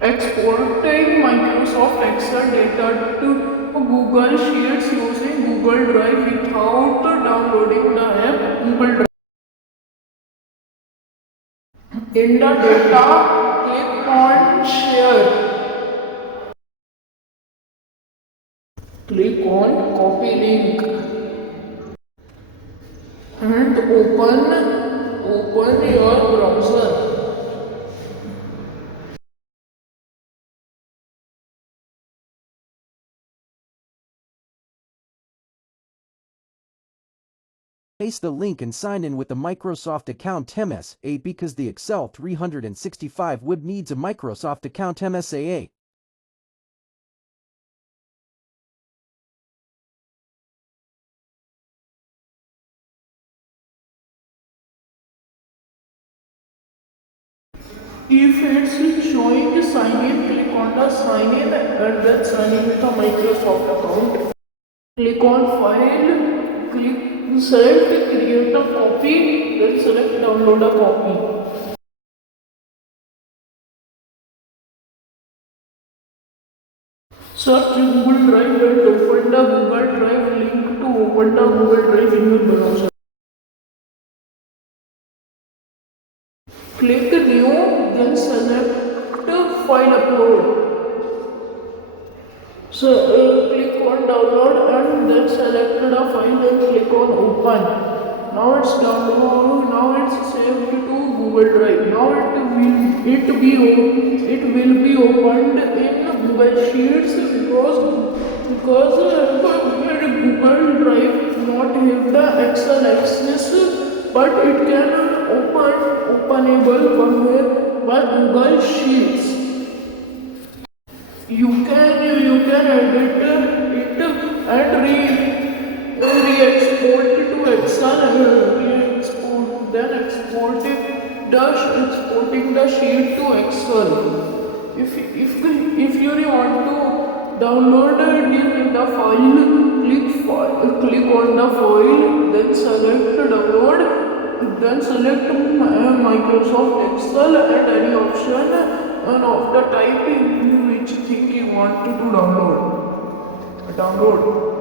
Exporting Microsoft Excel data to Google Sheets using Google Drive without downloading the app Google Drive. In the data, click on Share. Click on Copy Link and open your browser. Paste the link and sign in with the Microsoft account MSA because the Excel 365 web needs a Microsoft account MSAA. If it's showing sign in, click on the sign in and then sign in with a Microsoft account. Click on file, select create a copy, then select download a copy. Search Google Drive and open the Google Drive link to open the Google Drive in your browser. Click new, then select file upload. So click on download and then select the file and click on open. Now it's download. Now it's saved to Google Drive. Now it will be opened in Google Sheets because Google Drive not have the Excel access, but it can openable by Google Sheets. You can edit it and re-export to Excel re-export then exporting the sheet to Excel. If you want to download the file, click on the file, then select download, then select Microsoft Excel and any option of the type which thing you want to download.